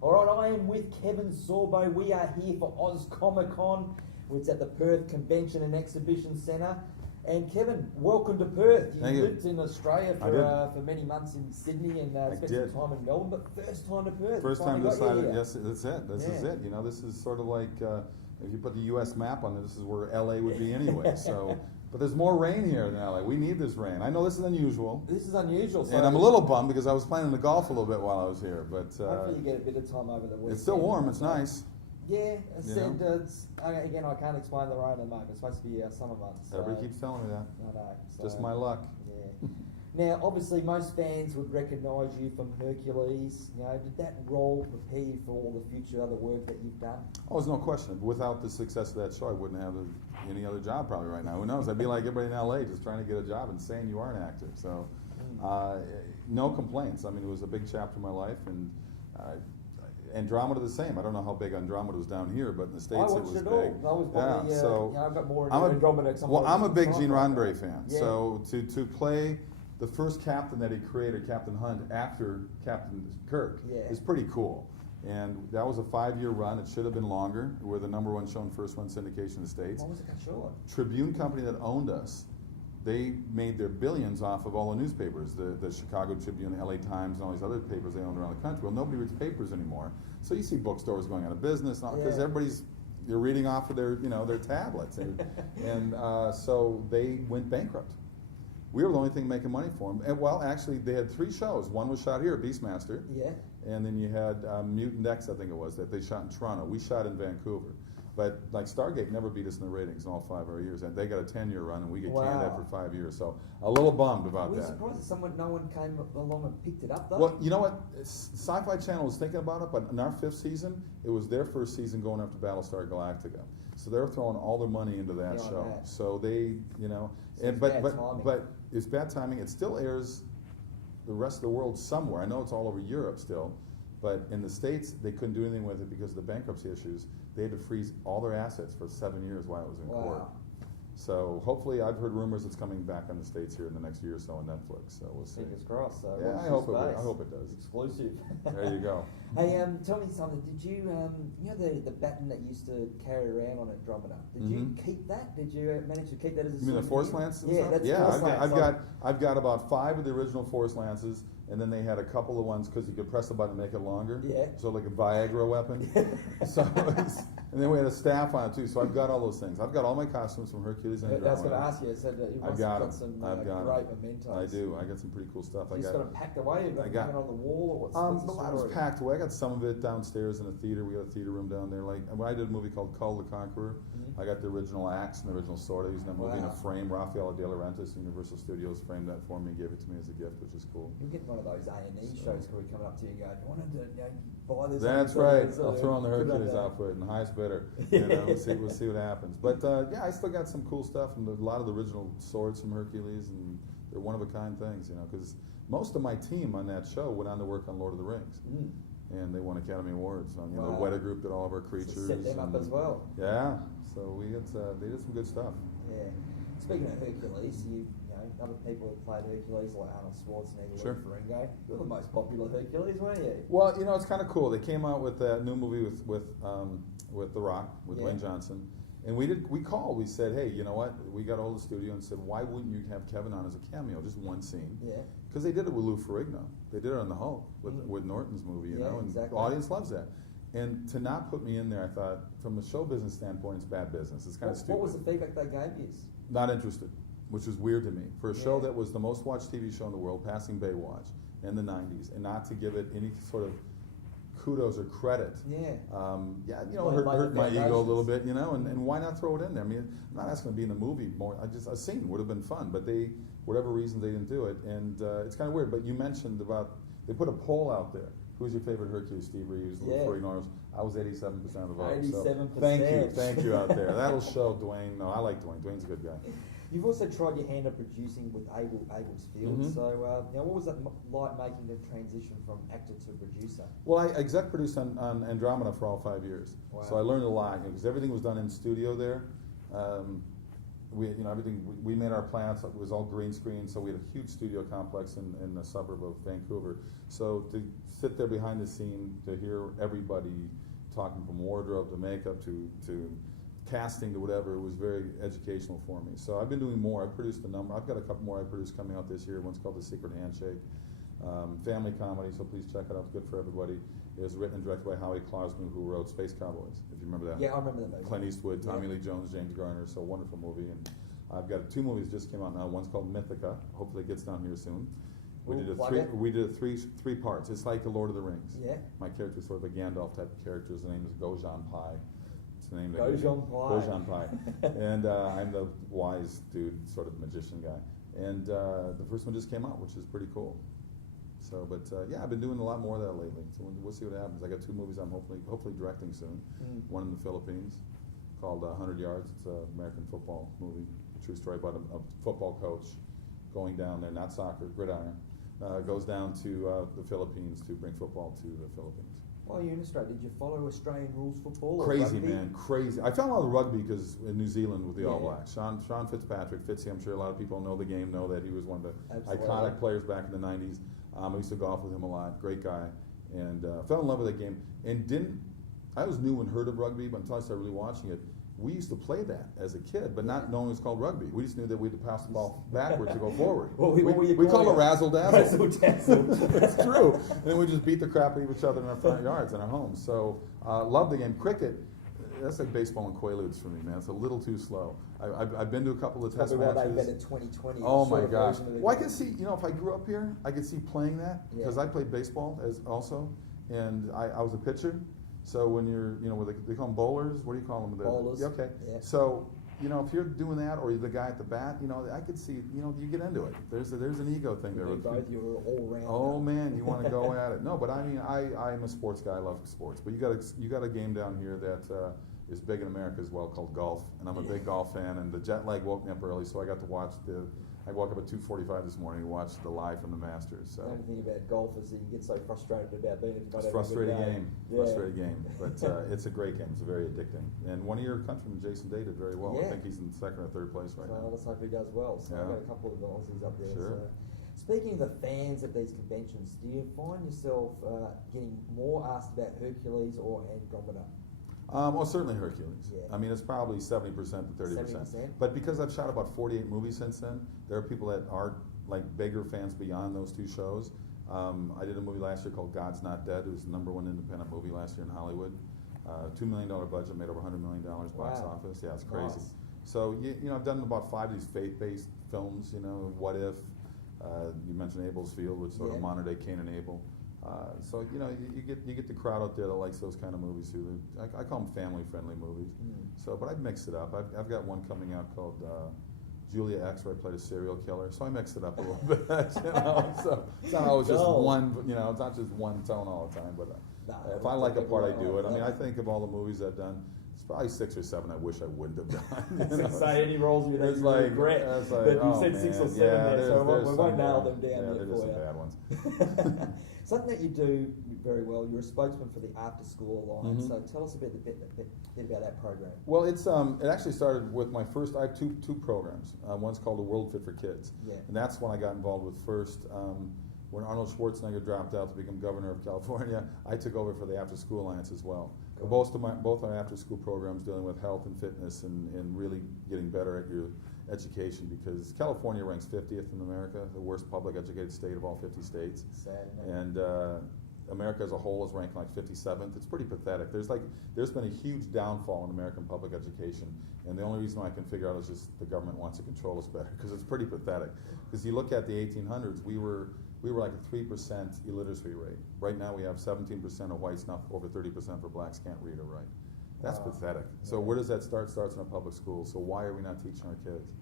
All right, I am with Kevin Sorbo. We are here for Oz Comic Con. It's at the Perth Convention and Exhibition Centre. And Kevin, welcome to Perth. You lived in Australia for many months in Sydney and spent some time in Melbourne, but first time to Perth. First time this side. Yes, that's it. This is it. You know, this is sort of like if you put the U.S. map on there, this is where L.A. would be anyway. So, but there's more rain here than L.A. We need this rain. I know this is unusual. This is unusual. So and I'm a little bummed because I was playing the golf a little bit while I was here. But hopefully you get a bit of time over the weekend. It's still warm. It's nice. Yeah, again, I can't explain the rain at the moment. It's supposed to be summer months. So everybody keeps telling me that. I know. So, just my luck. Yeah. Now, obviously, most fans would recognise you from Hercules. You know, did that role prepare you for all the future other work that you've done? Oh, there's no question. Without the success of that show, I wouldn't have any other job probably right now. Who knows? I'd be like everybody in L.A. just trying to get a job and saying you are an actor. So, no complaints. I mean, it was a big chapter in my life, and Andromeda the same. I don't know how big Andromeda was down here, but in the States it was big. I was probably, so I've got more Andromeda. Well, I'm a big Gene Roddenberry fan. Yeah. So to play the first captain that he created, Captain Hunt, after Captain Kirk is pretty cool. And that was a 5-year run. It should have been longer. We're the #1 show in first run syndication in the States. Why was it cut short? Tribune company that owned us, they made their billions off of all the newspapers, the Chicago Tribune, the LA Times, and all these other papers they owned around the country. Well, nobody reads papers anymore. So you see bookstores going out of business because you're reading off of their tablets. And so they went bankrupt. We were the only thing making money for them. And, well, actually, they had 3 shows. One was shot here at Beastmaster. Yeah. And then you had Mutant X, I think it was, that they shot in Toronto. We shot in Vancouver. But like Stargate never beat us in the ratings in all 5 of our years, and they got a 10-year run, and we get canned after 5 years. So a little bummed about that. Were you surprised that no one came along and picked it up though? Well, you know what? Sci-Fi Channel was thinking about it, but in our 5th season, it was their first season going after Battlestar Galactica. So they were throwing all their money into that show. So they, but it's bad timing. It still airs the rest of the world somewhere. I know it's all over Europe still. But in the States, they couldn't do anything with it because of the bankruptcy issues. They had to freeze all their assets for 7 years while it was in court. So hopefully, I've heard rumors it's coming back on the States here in the next year or so on Netflix. So we'll see. Fingers crossed. So yeah, I hope it does. Exclusive. There you go. Hey, tell me something. Did you, you know the baton that you used to carry around on Andromeda? Did you keep that? Did you manage to keep that as a You mean the Force Lance? I've got about 5 of the original Force Lances. And then they had a couple of ones because you could press the button and make it longer. Yeah. So like a Viagra weapon. And then we had a staff on it too. So I've got all those things. I've got all my costumes from Hercules and Andromeda. I was going to ask you. So you must have got some great mementos. I do. I got some pretty cool stuff. You just got them packed away? You got it on the wall? Or what's the ladder's packed away. I got some of it downstairs in a theater. We got a theater room down there. Like when I did a movie called Cull the Conqueror, I got the original axe and the original sword. I used that movie in a frame. Rafael De Laurentiis, Universal Studios, framed that for me and gave it to me as a gift, which is cool. You get one of those A&E shows where we coming up to you and go, I wanted to buy this. That's right. I'll throw on the Hercules outfit and highest bidder. We'll see what happens. But I still got some cool stuff and a lot of the original swords from Hercules, and they're one of a kind things, because most of my team on that show went on to work on Lord of the Rings. And they won Academy Awards. The Weta Group did all of our creatures. So set them up as well. Yeah, so they did some good stuff. Yeah. Speaking of Hercules, other people who played Hercules like Arnold Schwarzenegger, Lou Ferrigno. You're the most popular Hercules, weren't you? Well, it's kind of cool. They came out with that new movie with The Rock, with Dwayne Johnson. And we called. We said, hey, you know what? We got all the studio and said, why wouldn't you have Kevin on as a cameo, just one scene? Yeah. Because they did it with Lou Ferrigno. They did it on The Hulk with Norton's movie, and the audience loves that. And to not put me in there, I thought, from a show business standpoint, it's bad business. It's kind of stupid. What was the feedback they gave you? Not interested, which was weird to me. For a show that was the most watched TV show in the world, passing Baywatch in the 90s, and not to give it any sort of kudos or credit. Hurt my ego a little bit, and why not throw it in there? I mean, I'm not asking to be in the movie more. A scene would have been fun, but whatever reason, they didn't do it, and it's kind of weird. But you mentioned they put a poll out there. Who's your favorite Hercules? Steve Reeves, Lou Ferrigno. I was 87% of the vote. 87%. So thank you out there. That'll show Dwayne. No, I like Dwayne. Dwayne's a good guy. You've also tried your hand at producing with Abel's Field. So, what was that like making the transition from actor to producer? Well, I exec produced on Andromeda for all 5 years. Wow. So I learned a lot because everything was done in studio there. everything, we made our plants, it was all green screen, so we had a huge studio complex in the suburb of Vancouver. So to sit there behind the scene, to hear everybody talking from wardrobe to makeup to casting to whatever, it was very educational for me. So I've been doing more. I've produced a number. I've got a couple more I produced coming out this year. One's called The Secret Handshake. Family comedy, so please check it out. It's good for everybody. It was written and directed by Howie Klausman, who wrote Space Cowboys, if you remember that. Yeah, I remember that movie. Clint Eastwood, Tommy Lee Jones, James Garner, so wonderful movie. And I've got 2 movies just came out now. One's called Mythica. Hopefully it gets down here soon. We did three parts. It's like the Lord of the Rings. Yeah. My character is sort of a Gandalf type of character. His name is Gojan Pai. It's the name. Gojan Pai. And I'm the wise dude, sort of magician guy. And the first one just came out, which is pretty cool. So, but yeah, I've been doing a lot more of that lately. So we'll see what happens. I got 2 movies I'm hopefully directing soon. One in the Philippines called 100 Yards. It's an American football movie, a true story about a football coach going down there, not soccer, gridiron, goes down to the Philippines to bring football to the Philippines. While you're in Australia, did you follow Australian rules football? Crazy, man, crazy. I fell in love with rugby because in New Zealand with the All Blacks. Sean Fitzpatrick, Fitzy, I'm sure a lot of people know the game, know that he was one of the iconic players back in the 90s. I used to golf with him a lot, great guy, and fell in love with that game. And I was new and heard of rugby, but until I started really watching it, we used to play that as a kid, but not knowing it was called rugby. We just knew that we had to pass the ball backwards to go forward. we called it razzle-dazzle. Razzle-dazzle. That's true. And then we just beat the crap out of each other in our front yards in our homes. So love the game. Cricket, that's like baseball and Quaaludes for me, man. It's a little too slow. I've been to a couple of test matches. Probably why they bet 2020. Oh my gosh. Well, I can see, if I grew up here, I could see playing that because I played baseball also, and I was a pitcher. So when you're, they call them bowlers. What do you call them? Bowlers. Okay. Yeah. So, if you're doing that, or you're the guy at the bat, I could see, you get into it. There's an ego thing there. Both you're all round. Oh man, you want to go at it. No, but I mean, I'm a sports guy. I love sports. But you got a game down here that is big in America as well called golf, and I'm a big golf fan. And the jet lag woke me up early, so I got to watch I woke up at 2:45 this morning and watched the live from the Masters. So. The only thing about golf is that you get so frustrated about being at the It's a frustrating game. But it's a great game. It's very addicting. And one of your countrymen, Jason Day, did very well. Yeah. I think he's in 2nd or 3rd place right now. Let's hope he does well. So I've got a couple of Aussies up there. Sure. So. Speaking of the fans at these conventions, do you find yourself getting more asked about Hercules or Andromeda? Well, certainly Hercules. Yeah. I mean, it's probably 70% to 30%. 70%. But because I've shot about 48 movies since then, there are people that are like bigger fans beyond those 2 shows. I did a movie last year called God's Not Dead. It was the #1 independent movie last year in Hollywood. $2 million budget, made over $100 million box office. Yeah, it's crazy. Nice. So I've done about 5 of these faith-based films. What If? You mentioned Abel's Field, which is sort of modern day Cain and Abel. So you get the crowd out there that likes those kind of movies too. I call them family-friendly movies. So, but I've mixed it up. I've got one coming out called Julia X, where I played a serial killer. So I mixed it up a little bit. So it's not always just one. It's not just one tone all the time. But if I like a part, I do it. I mean, I think of all the movies I've done, it's probably 6 or 7 I wish I wouldn't have done. Say any roles you regret, but you said 6 or 7 there, so we won't nail them down yet there's some for bad ones. Something that you do very well, you're a spokesman for the After School Alliance, so tell us a bit about that program. Well, it actually started with my first, I have two programs. One's called The World Fit for Kids, and that's when I got involved with first. When Arnold Schwarzenegger dropped out to become governor of California, I took over for the After School Alliance as well. Cool. Both our after school programs dealing with health and fitness and really getting better at your education, because California ranks 50th in America, the worst public educated state of all 50 states. Sad, and America as a whole is ranked like 57th. It's pretty pathetic. There's been a huge downfall in American public education, and the only reason I can figure out is just the government wants to control us better, because it's pretty pathetic. Because you look at the 1800s, we were like a 3% illiteracy rate. Right now we have 17% of whites, now over 30% for blacks can't read or write. That's pathetic. So where does that start? Starts in our public schools. So why are we not teaching our kids?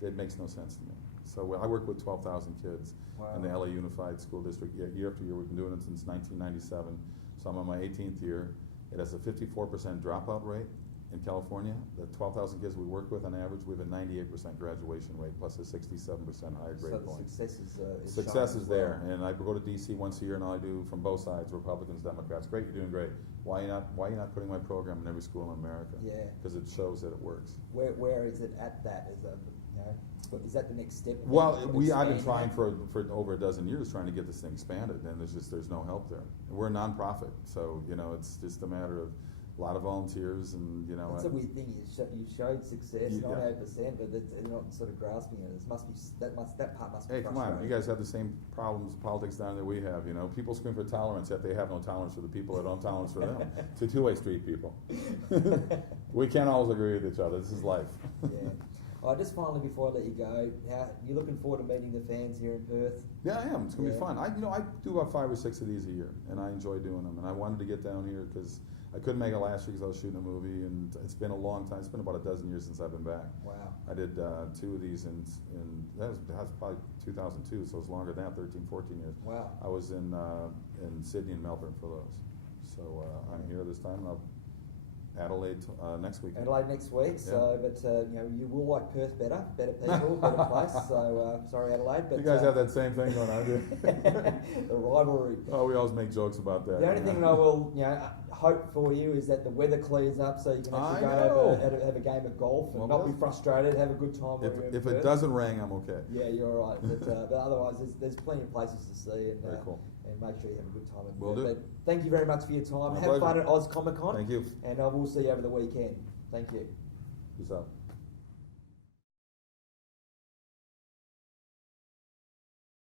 It makes no sense to me. So I work with 12,000 kids in the LA Unified School District year after year. We've been doing it since 1997. So I'm on my 18th year. It has a 54% dropout rate. in California, the 12,000 kids we work with on average, we have a 98% graduation rate plus a 67% higher grade So point. Success is there, and I go to DC once a year, and all I do from both sides, Republicans, Democrats. Great, you're doing great. Why are you not putting my program in every school in America? Yeah. Because it shows that it works. Where is it at that? Is that the next step? Well, I've been trying for over a dozen years trying to get this thing expanded, and there's no help there. We're a nonprofit, so it's just a matter of a lot of volunteers, and That's a weird thing. You showed success, 98%, but they're not sort of grasping it. That part must be. Hey, come on! You guys have the same problems, politics down there we have. People scream for tolerance, yet they have no tolerance for the people that don't tolerance for them. It's a two-way street, people. We can't always agree with each other. This is life. Yeah. Just finally, before I let you go, you looking forward to meeting the fans here in Perth? Yeah, I am. It's gonna be fun. I do about 5 or 6 of these a year, and I enjoy doing them. And I wanted to get down here because I couldn't make it last year because I was shooting a movie, and it's been a long time. It's been about a dozen years since I've been back. Wow. I did 2 of these in that was probably 2002, so it's longer than that, 13, 14 years. Wow. I was in Sydney and Melbourne for those. So I'm here this time, and I'll Adelaide next week. Adelaide next week. So, but you will like Perth better people, better place. So sorry, Adelaide. But you guys have that same thing going on, do the rivalry. Oh, we always make jokes about that. The only thing I will, hope for you is that the weather clears up, so you can actually go have a game of golf and not be frustrated, have a good time. If it doesn't rain, I'm okay. Yeah, you're all right. But otherwise, there's plenty of places to see, and very cool. And make sure you have a good time. Will do. But thank you very much for your time. My have pleasure. fun at Oz Comic Con. Thank you. And we'll see you over the weekend. Thank you. Peace out.